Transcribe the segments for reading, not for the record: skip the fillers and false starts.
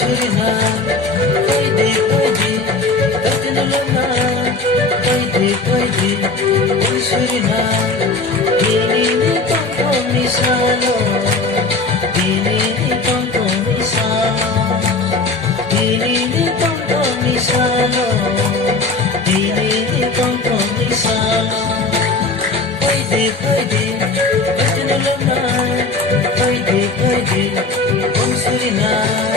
Suriname, pwede, dati na naman. Pwede, ang Suriname, hininipang komisano, hininipang komisano, hininipang komisano, hininipang komisano. Pwede, dati na naman. Pwede, ang Suriname.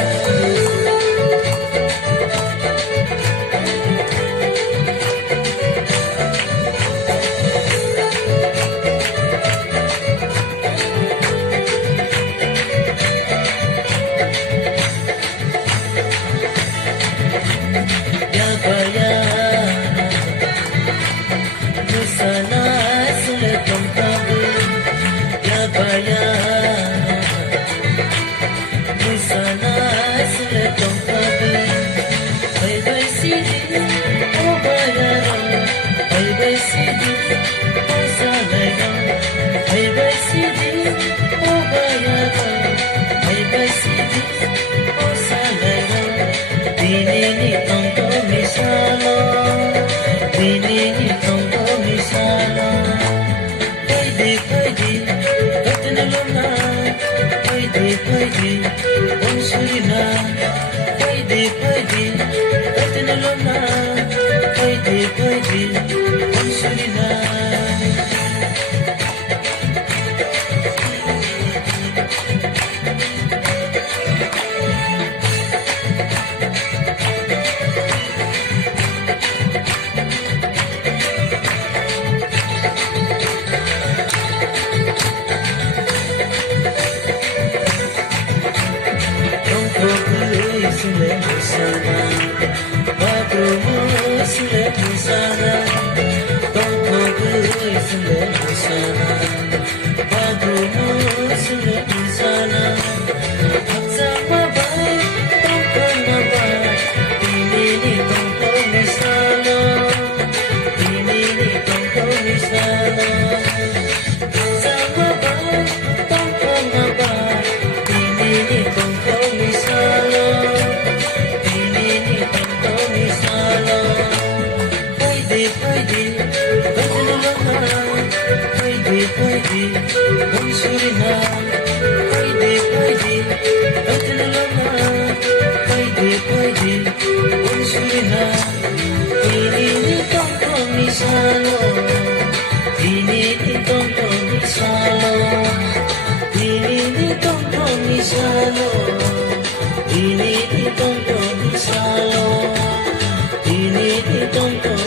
Pwede, ang Suriname. Pwede, dati na naman. Pwede, ang Suriname. Sulemu sana, bagumu sulemu sana, tongkogu sulemu sana, bagumu sulemu sana. Sama baik, tongkol mabak, ini ni tongkol misana, ini ni tongkol misana. Sama baik, tongkol mabak, ini ni tongkol misana. Pwede, ang Suriname. Pwede, dati na naman. Pwede, ang Suriname. Hininitong komisano, hininitong komisano, hininitong komisano, hininitong komisano, hininitong komisano.